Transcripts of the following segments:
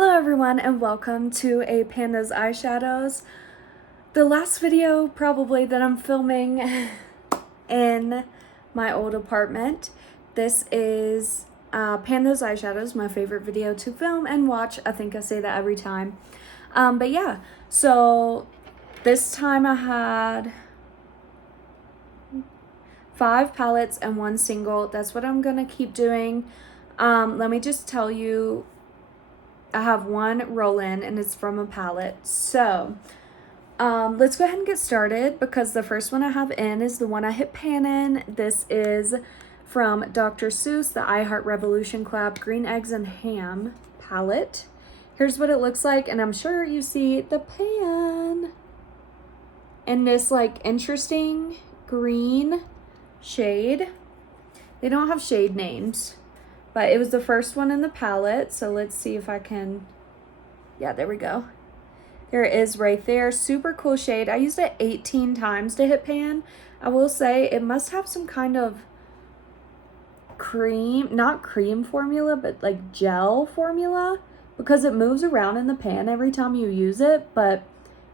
Hello everyone and welcome to a Panda's eyeshadows. The last video probably that I'm filming in my old apartment. This is Panda's eyeshadows, my favorite video to film and watch. I think I say that every time. But yeah, so this time I had 5 palettes and 1 single. That's what I'm gonna keep doing. Let me just tell you, I have 1 roll-in and it's from a palette. So let's go ahead and get started because the first one I have in is the one I hit pan in. This is from Dr. Seuss, the I Heart Revolution collab Green Eggs and Ham palette. Here's what it looks like, and I'm sure you see the pan in this like interesting green shade. They don't have shade names, but it was the first one in the palette. So let's see if I can, yeah, there we go. There it is right there. Super cool shade. I used it 18 times to hit pan. I will say it must have some kind of cream, not cream formula, but like gel formula, because it moves around in the pan every time you use it. But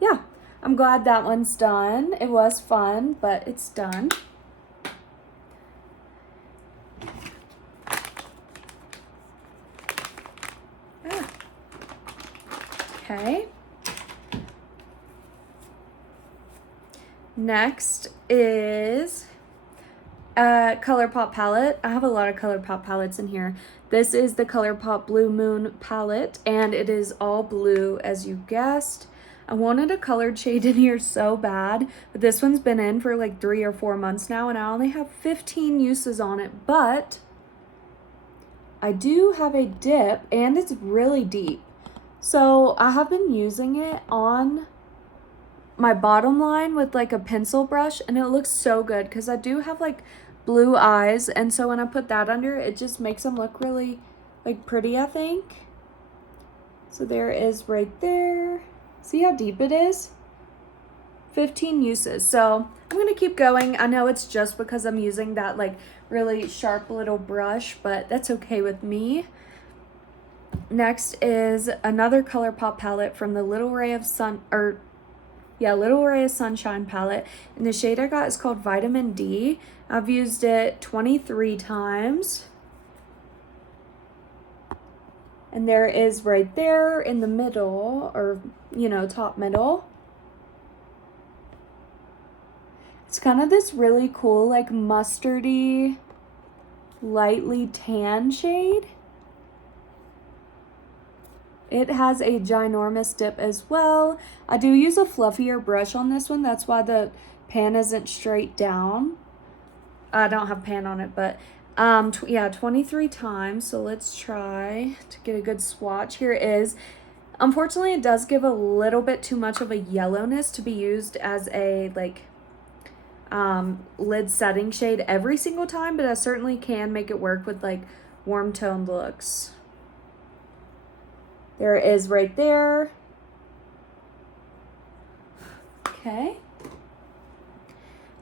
yeah, I'm glad that one's done. It was fun, but it's done. Okay. Next is a ColourPop palette. I have a lot of ColourPop palettes in here. This is the ColourPop Blue Moon palette, and it is all blue, as you guessed. I wanted a colored shade in here so bad, but this one's been in for like 3 or 4 months now, and I only have 15 uses on it, but I do have a dip, and it's really deep. So I have been using it on my bottom line with like a pencil brush, and it looks so good because I do have like blue eyes, and so when I put that under, it just makes them look really like pretty, I think. So there it is right there. See how deep it is? 15 uses. So I'm gonna keep going. I know it's just because I'm using that like really sharp little brush, but that's okay with me. Next is another ColourPop palette from the Little Ray of Sunshine palette, and the shade I got is called Vitamin D. I've used it 23 times. And there it is right there in the middle, or top middle. It's kind of this really cool like mustardy, lightly tan shade. It has a ginormous dip as well. I do use a fluffier brush on this one. That's why the pan isn't straight down. I don't have pan on it, but yeah, 23 times. So let's try to get a good swatch. Here it is. Unfortunately, it does give a little bit too much of a yellowness to be used as a like lid setting shade every single time, but I certainly can make it work with like warm toned looks. There it is right there. Okay.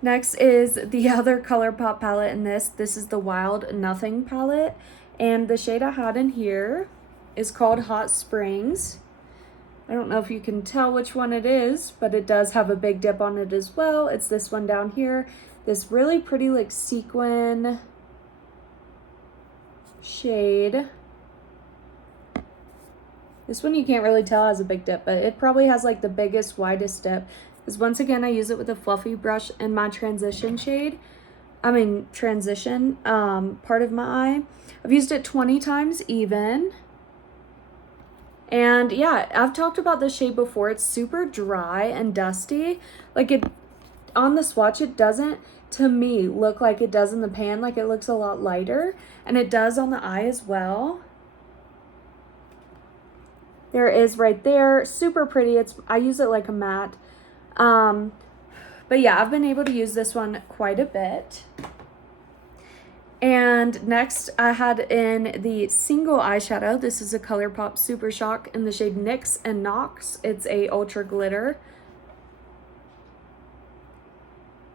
Next is the other ColourPop palette in this. This is the Wild Nothing palette. And the shade I had in here is called Hot Springs. I don't know if you can tell which one it is, but it does have a big dip on it as well. It's this one down here. This really pretty like sequin shade. This one you can't really tell has a big dip, but it probably has like the biggest, widest dip. Because once again, I use it with a fluffy brush in my transition shade. Transition part of my eye. I've used it 20 times even. And yeah, I've talked about this shade before. It's super dry and dusty. Like it, on the swatch, it doesn't, to me, look like it does in the pan. Like it looks a lot lighter. And it does on the eye as well. There it is right there. Super pretty. I use it like a matte. But yeah, I've been able to use this one quite a bit. And next I had in the single eyeshadow. This is a ColourPop Super Shock in the shade Nix and Knox. It's a ultra glitter.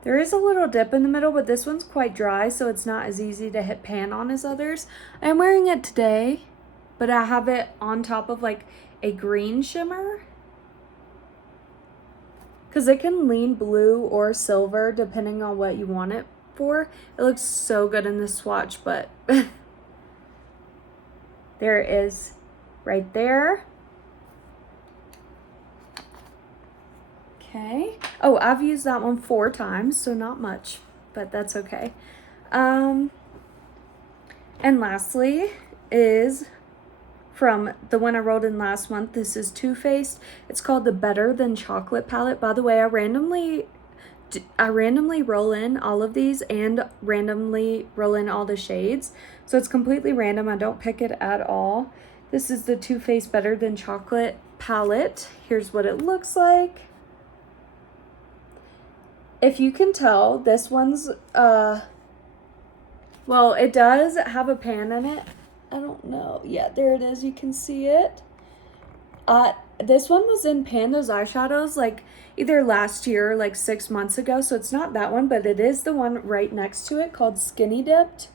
There is a little dip in the middle, but this one's quite dry, so it's not as easy to hit pan on as others. I'm wearing it today. but I have it on top of like a green shimmer. Because it can lean blue or silver depending on what you want it for. It looks so good in this swatch, but there it is right there. Okay. Oh, I've used that one 4 times, so not much, but that's okay. And lastly is from the one I rolled in last month. This is Too Faced. It's called the Better Than Chocolate palette. By the way, I randomly roll in all of these and randomly roll in all the shades. So it's completely random. I don't pick it at all. This is the Too Faced Better Than Chocolate palette. Here's what it looks like. If you can tell, this one's, well, it does have a pan in it. I don't know. Yeah, there it is. You can see it. This one was in Panda's eyeshadows like either last year or like 6 months ago. So it's not that one, but it is the one right next to it called Skinny Dipped.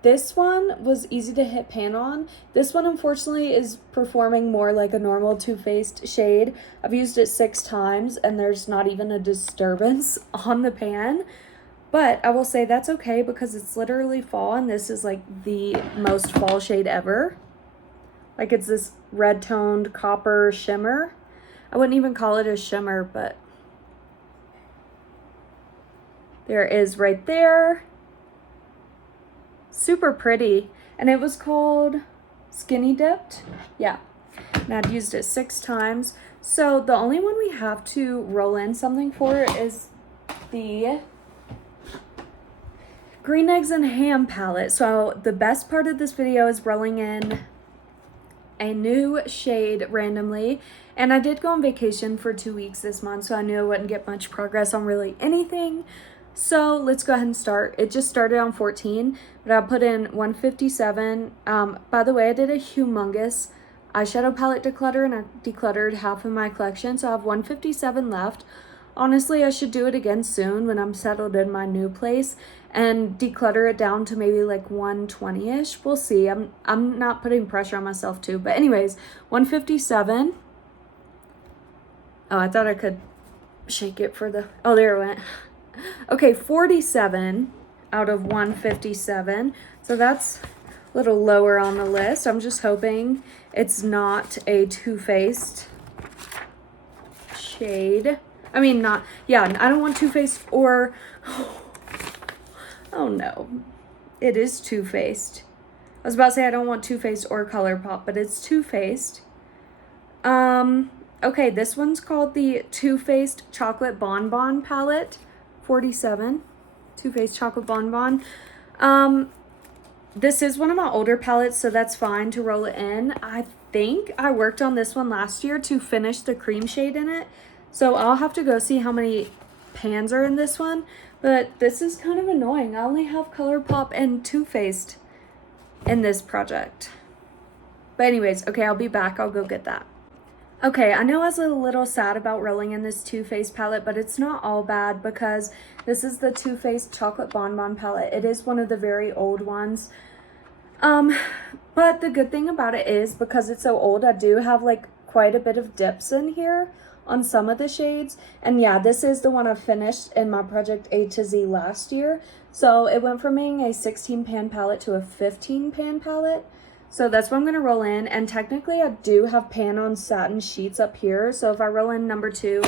This one was easy to hit pan on. This one, unfortunately, is performing more like a normal Too Faced shade. I've used it 6 times and there's not even a disturbance on the pan. But I will say that's okay because it's literally fall and this is like the most fall shade ever. Like it's this red toned copper shimmer. I wouldn't even call it a shimmer, but there it is right there. Super pretty. And it was called Skinny Dipped. Yeah. And I'd used it 6 times. So the only one we have to roll in something for is the Green Eggs and Ham palette. So the best part of this video is rolling in a new shade randomly. And I did go on vacation for 2 weeks this month, so I knew I wouldn't get much progress on really anything. So let's go ahead and start. It just started on 14, but I put in 157. By the way, I did a humongous eyeshadow palette declutter and I decluttered half of my collection. So I have 157 left. Honestly, I should do it again soon when I'm settled in my new place and declutter it down to maybe like 120-ish. We'll see. I'm not putting pressure on myself too. But anyways, 157. Oh, I thought I could shake it for the... Oh, there it went. Okay, 47 out of 157. So that's a little lower on the list. I'm just hoping it's not a Too Faced shade. I mean, not, yeah, I don't want Too Faced or, oh no, it is Too Faced. I was about to say I don't want Too Faced or ColourPop, but it's Too Faced. Okay, this one's called the Too Faced Chocolate Bonbon Palette, 47, Too Faced Chocolate Bonbon. This is one of my older palettes, so that's fine to roll it in. I think I worked on this one last year to finish the cream shade in it. So I'll have to go see how many pans are in this one. But this is kind of annoying. I only have ColourPop and Too Faced in this project. But anyways, okay, I'll be back. I'll go get that. Okay, I know I was a little sad about rolling in this Too Faced palette, but it's not all bad because this is the Too Faced Chocolate Bonbon palette. It is one of the very old ones. But the good thing about it is because it's so old, I do have like quite a bit of dips in here on some of the shades. And yeah, this is the one I finished in my project A to Z last year. So it went from being a 16 pan palette to a 15 pan palette. So that's what I'm going to roll in. And technically I do have pan on satin sheets up here. So if I roll in number 2,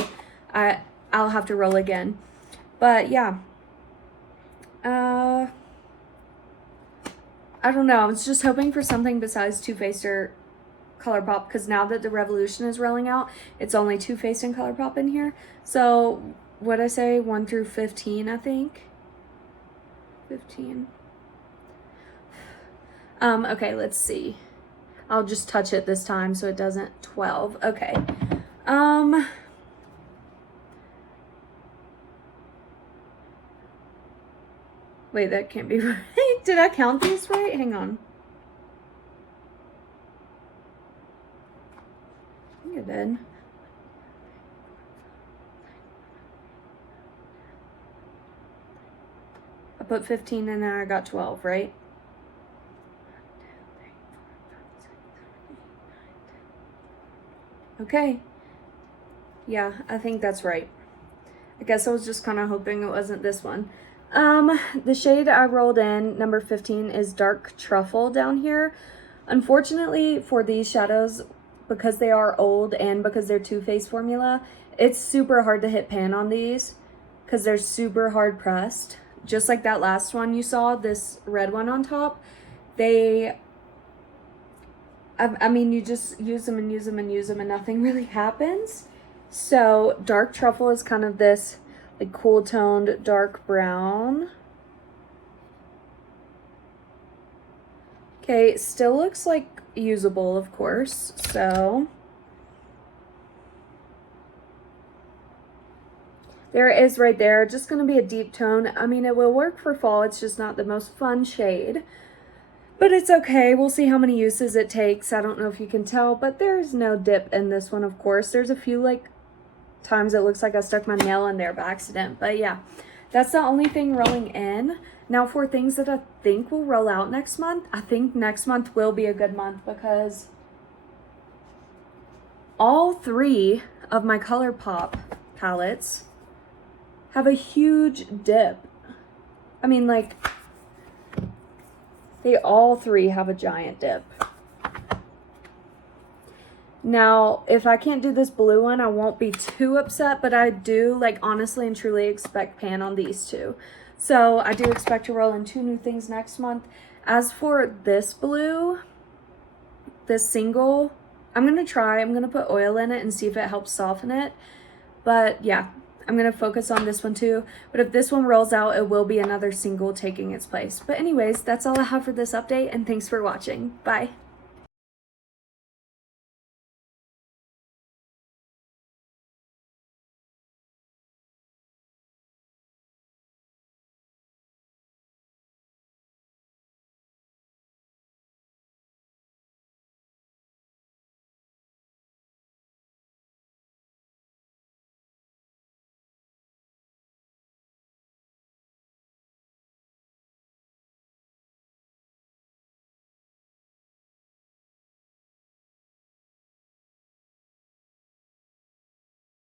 I'll have to roll again. But yeah. I don't know. I was just hoping for something besides Too Faced or ColourPop because now that the Revolution is rolling out, it's only Too Faced and ColourPop in here. So what'd I say? 1 through 15, I think. 15. Okay, let's see. I'll just touch it this time so it doesn't 12. Okay. Wait, that can't be right. Did I count these right? Hang on. I think I did. I put 15 and then I got 12, right? Okay. Yeah, I think that's right. I guess I was just kind of hoping it wasn't this one. The shade I rolled in, number 15, is Dark Truffle down here. Unfortunately for these shadows, because they are old and because they're Too Faced formula, it's super hard to hit pan on these because they're super hard pressed. Just like that last one you saw, this red one on top, I mean, you just use them and use them and use them and nothing really happens. So Dark Truffle is kind of this like cool toned dark brown. Okay, it still looks like usable, of course. So there it is right there. Just going to be a deep tone. I mean, it will work for fall. It's just not the most fun shade. But it's okay. We'll see how many uses it takes. I don't know if you can tell, but there's no dip in this one, of course. There's a few like times it looks like I stuck my nail in there by accident. But yeah, that's the only thing rolling in. Now for things that I think will roll out next month, I think next month will be a good month because all 3 of my ColourPop palettes have a huge dip. I mean, like, they all 3 have a giant dip. Now, if I can't do this blue one, I won't be too upset, but I do, like, honestly and truly expect pan on these 2. So I do expect to roll in 2 new things next month. As for this blue, this single, I'm going to put oil in it and see if it helps soften it. But yeah, I'm going to focus on this one too. But if this one rolls out, it will be another single taking its place. But anyways, that's all I have for this update, and thanks for watching. Bye.